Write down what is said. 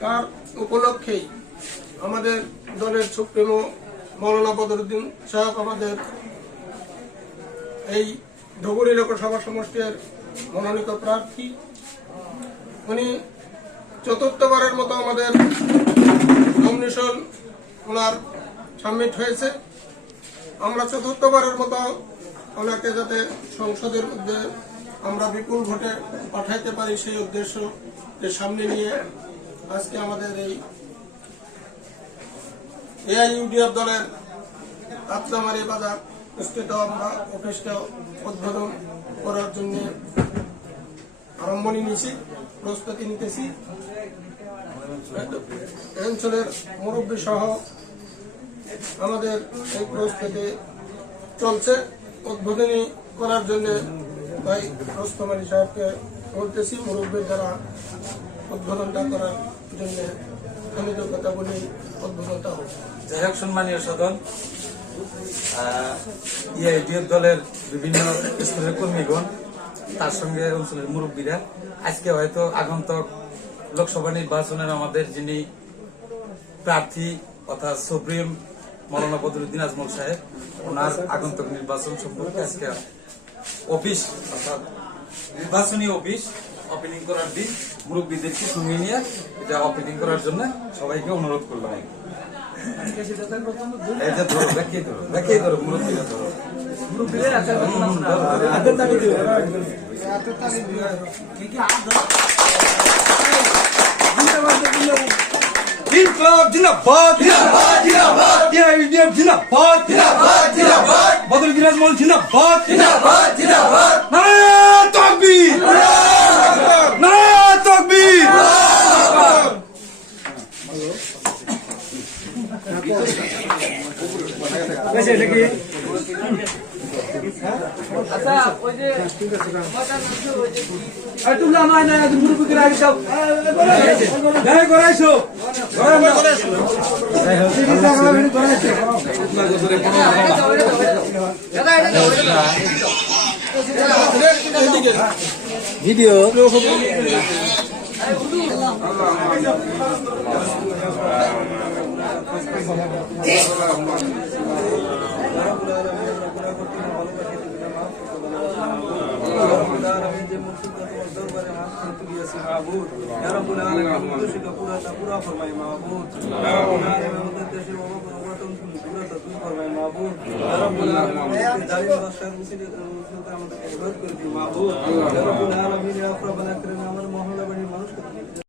তার উপলক্ষেই আমাদের দলের সুপ্রিমো মৌলানা বদরুদ্দিন সাহেব আমাদের এই ধুবুরী লোকসভা সমষ্টির মনোনীত প্রার্থী। উনি চতুর্থবারের মতো আমাদের নমিনেশন ওনার সাবমিট হয়েছে। আমরা চতুর্থবারের মতো ওনাকে যাতে সংসদের মধ্যে আমরা বিপুল ভোটে পাঠাইতে পারি সেই উদ্দেশ্যকে সামনে নিয়ে আজকে আমাদের এই এআইইউডিএফ দলের আতলামারি বাজার স্থিত আমরা অফিসটা উদ্বোধন করার জন্য আরম্ভণী নিয়েছি, প্রস্তুতি নিতেছি। অঞ্চলের মুরব্বী সহ আমাদের এই প্রস্তুতি চলছে। উদ্বোধনী করার জন্য ভাই রোস্তম আলী সাহেবকে বলতেছি মুরব্বীর দ্বারা উদ্বোধনটা করার জন্য আমি তো কথা বলি উদ্বোধনটা হোক। যাই হোক, সম্মানীয় সদন, এআইইউডিএফ দলের বিভিন্ন স্তরের কর্মীগণ, তার সঙ্গে অঞ্চলের মুরব্বীরা আজকে হয়তো আগন্তক লোকসভা নির্বাচনের আমাদের যিনি প্রার্থী অর্থাৎ সুপ্রিম মৌলানা বদরুদ্দিন আজমল সাহেব, ওনার আগন্তক নির্বাচন সম্পর্কে আজকে অফিস অর্থাৎ নির্বাচনী অফিস ওপেনিং করার দিন মুরব্বীদেরকে সঙ্গে নিয়ে এটা ওপেনিং করার জন্য সবাইকে অনুরোধ করলাম। এই যে ধরো, ব্যাকেই ধরো, মুরব্বীরা ধরো। ইনকলাব জিন্দাবাদ, জিন্দাবাদ, জিন্দাবাদ। এআইইউডিএফ জিন্দাবাদ, জিন্দাবাদ, জিন্দাবাদ। বদরুদ্দিন আজমল জিন্দাবাদ, জিন্দাবাদ, জিন্দাবাদ। নারায়ে তাকবীর, নারায়ে তাকবীর। আচ্ছা, ওই যে তোমরা নয় না মুরব্বীকে রাখি দাও। জয় করাইছো, ভিডিও আমাদের মহল্লা বাড়ির মানুষকে